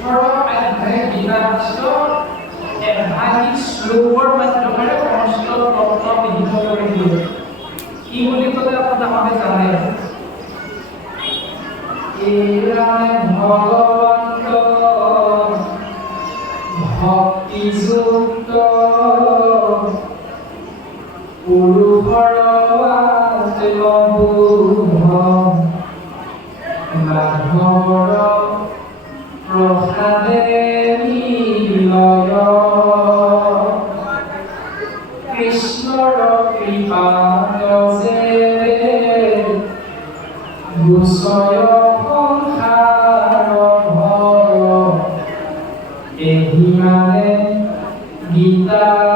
18 অধ্যায় গীতা শাস্ত্ৰ এভাগী শ্লোকৰ মাধ্যমেৰে সমস্ত তত্ত্ব বিহিত কৰি দিয়ে। কি বুলি ক'লে আপোনালোকে জানে? এয়াই ভগৱন্ত ভক্তিযুক্ত পুৰুষৰ আত্মবোধ মাধৱৰ প্ৰসাদে নিলয় কৃষ্ণৰ কৃপাত যে গুচয় সংসাৰ ভৰ এহি মানে গীতাৰ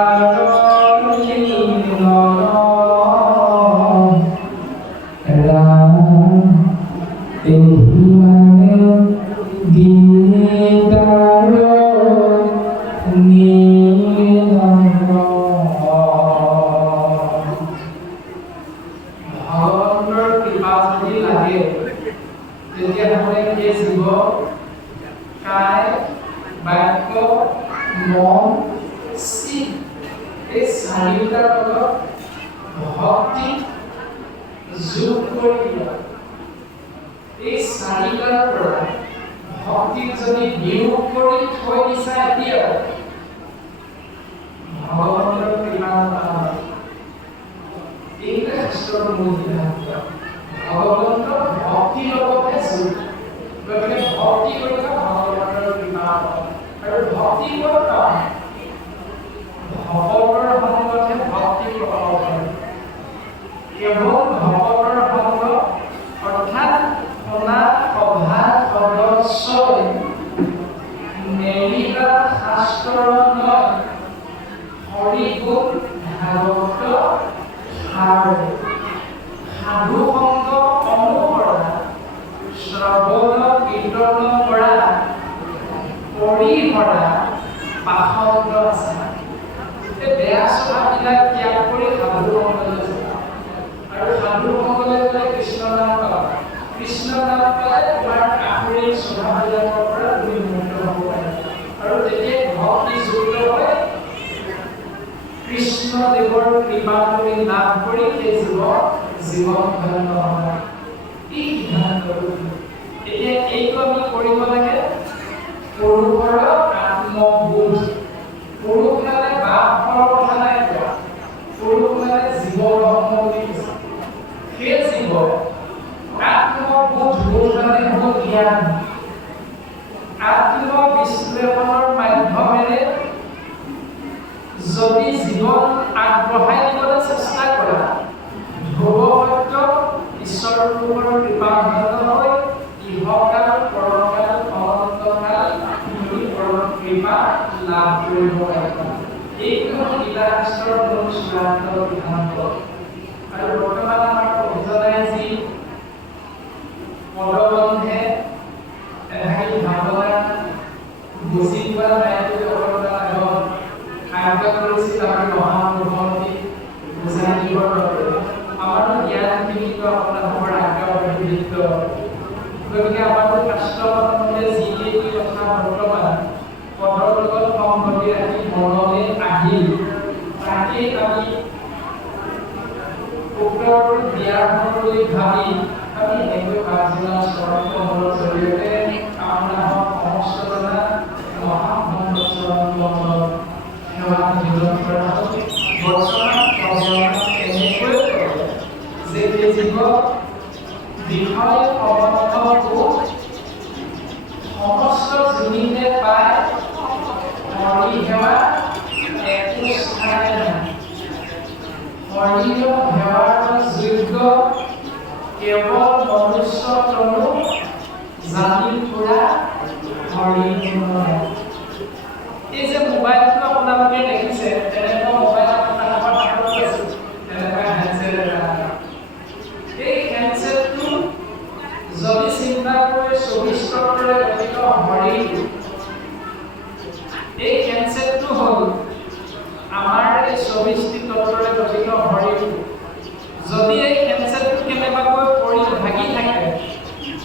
যদি এই কেঞ্চাৰটো কেনেবাকৈ পৰি ভাগি থাকে,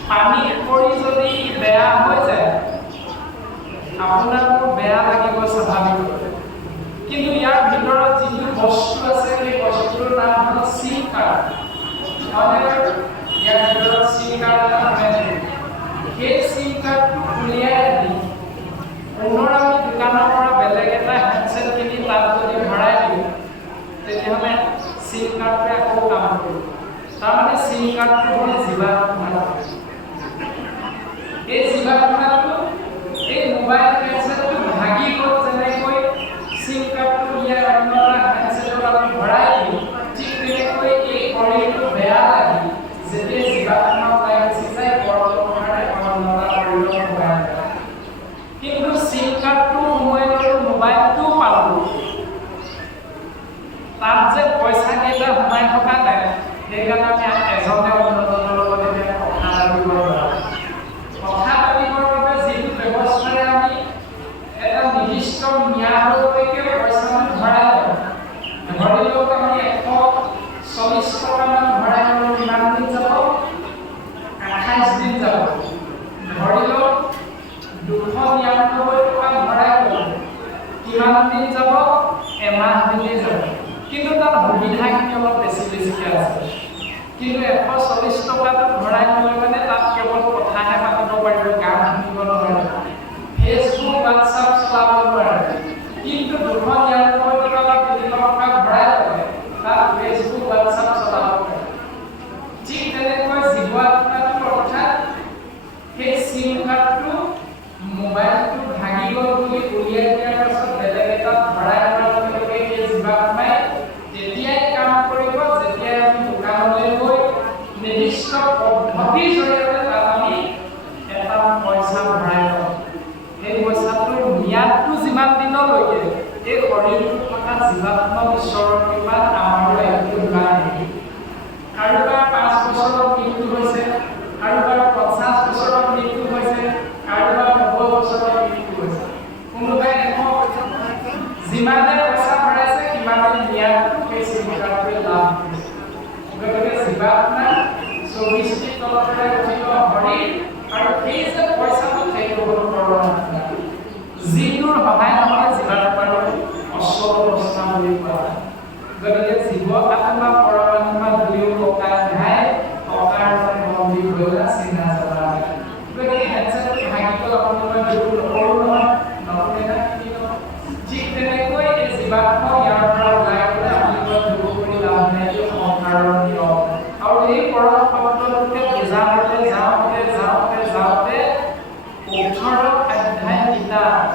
পানীত পৰি যদি বেয়া হৈ যায়, আপোনাৰ বেয়া লাগিব স্বাভাৱিক, কিন্তু ইয়াৰ ভিতৰত যিটো বস্তু আছে সেই বস্তুটোৰ নাম হ'ল সিম কাৰ্ড। ইয়াৰ ভিতৰত সিম কাৰ্ড এটা থাকে, সেই সিম কাৰ্ডটো উলিয়াই দি পুনৰ আমি দোকানৰ পৰা বেলেগ এটা হেণ্ডছেট কিনি তাত যদি ভৰাই দিওঁ তেতিয়াহ'লে সিম কাৰ্ডটোৱে আকৌ কাম কৰিব। তাৰমানে সিম কাৰ্ডটো হ'ল জীৱাত্মা। এই জীৱাত্মাটো এই মোবাইল হেণ্ডছেটটো ভাগি গ'ল, যেনেকৈ সিম কাৰ্ডটো উলিয়াই অন্য এটা হেণ্ডছেটত আমি ভৰাই দিওঁ, ঠিক তেনেকৈ এই শৰীৰটো বেয়া লাগি যেতিয়া জীৱাত্মা ওলাই গুচি যায় পৰলোকৰে অন্য এটা শৰীৰত ভৰাই যায়। কিন্তু সিম কাৰ্ডটো সোমোৱাই দিলোঁ, মোবাইলটো পালোঁ, তাত যে পইচা কেইটা সোমাই থকা নাই, সেইকাৰণে আমি এজনে অন্যজনৰ লগত এতিয়া কথা পাতিব নোৱাৰোঁ। কথা পাতিবৰ বাবে যিটো ব্যৱস্থাৰে আমি এটা নিৰ্দিষ্ট ম্যাদলৈকে পইচাটো ভৰাই লওঁ, ধৰি লওক আমি 140 টকামান ভৰাই ল'লোঁ, কিমান দিন যাব? 28 দিন যাব। ধৰি লওক 299 টকা ভৰাই ল'লোঁ, কিমান দিন যাব? এমাহ দিনেই যাব। কিন্তু তাত সুবিধাখিনি অলপ বেছিকৈ আছে। কিন্তু 140 টকাটো ভৰাই ল'লে মানে তাত কেৱল কথাহে পাতিব পাৰিব, গান শুনিব নোৱাৰিব, ফেচবুক হোৱাটছআপ চলাব নোৱাৰে। কিন্তু 299 টকা বা 300 টকা ভৰাই ল'লে তাত ফেচবুক হোৱাটছআপ চলাব পাৰে। ঠিক তেনেকৈ জীৱাত্মাটো অৰ্থাৎ সেই সিম কাৰ্ডটো মোবাইলটো ভাগি গ'ল বুলি উলিয়াই দিয়াৰ পাছত বেলেগ এটাত ভৰাই লোৱাৰ লগে লগে সেই জীৱাত্মাই তেতিয়াই কাম কৰিব যেতিয়াই আমি দোকানলৈ গৈ নিৰ্দিষ্ট পদ্ধতিৰ জৰিয়তে তাত আমি এটা পইচা ভৰাই লওঁ। সেই পইচাটোৰ ম্যাদটো যিমান দিনলৈকে এই শৰীৰটোত থকা জীৱাত্মা ঈশ্বৰৰ কৃপাত আমাৰো একো নাই। কাৰোবাৰ 5 বছৰত মৃত্যু হৈছে, কাৰোবাৰ 50 বছৰত মৃত্যু হৈছে, কাৰোবাৰ 90 বছৰত মৃত্যু হৈছে, কোনোবাই 100 বছৰ। যিমানে পইচা ভৰাইছে সিমানে ম্যাদটো সেই সিম কাৰ্ডটোৱে লাভ কৰিছে। গতিকে জীৱাত্মা 24টি তলতেৰে গঠিত শৰীৰ আৰু সেই যে পইচাটো সেইটো হ'ল পৰমাত্মা, যিটোৰ সহায় নহ'লে জীৱাত্মাৰ অচল অৱস্থা বুলি কোৱা হয়। গতিকে জীৱ আত্মা পৰমাত্মা দুয়ো ককাই ভাই, ককাৰ বন্দী গলা চিনা জনা। গতিকে হেণ্ডছেটটো ভাগি গ'ল, আপোনালোকে দুয়ো নকৰোঁ নহয়, নতুন এটা কিনি লওঁ। ঠিক তেনেকৈ এই জীৱাত্মা ইয়াৰ পৰা ওলাই গ'লে আপোনালোকে দুয়ো কৰি লাভ নাই, এইটো সংসাৰৰ নিয়ম। আৰু এই পৰম শব্দটোকে বুজাবলৈ যাওঁতে 18 অধ্যায় কিতাপ